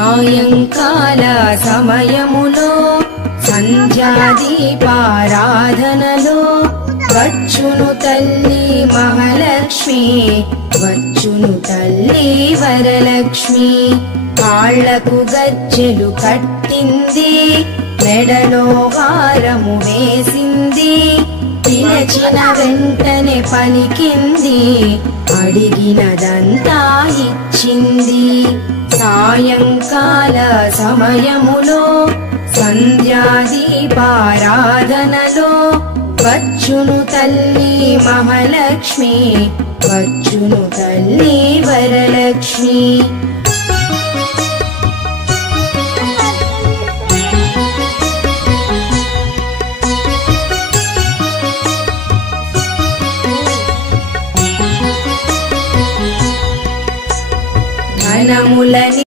సాయంకాల సమయములో సంధ్యాదీపారాధనలో వచ్చును తల్లి మహాలక్ష్మి, వచ్చును తల్లి వరలక్ష్మి. కాళ్లకు గజ్జెలు కట్టింది, మెడలో హారము వేసింది, పిలిచిన వెంటనే పలికింది, అడిగినదంతా ఇచ్చింది. సాయంకాల సమయములో సంధ్యాదీపారాధనలో వచ్చును తల్లి మహాలక్ష్మి, వచ్చును తల్లి వరలక్ష్మి.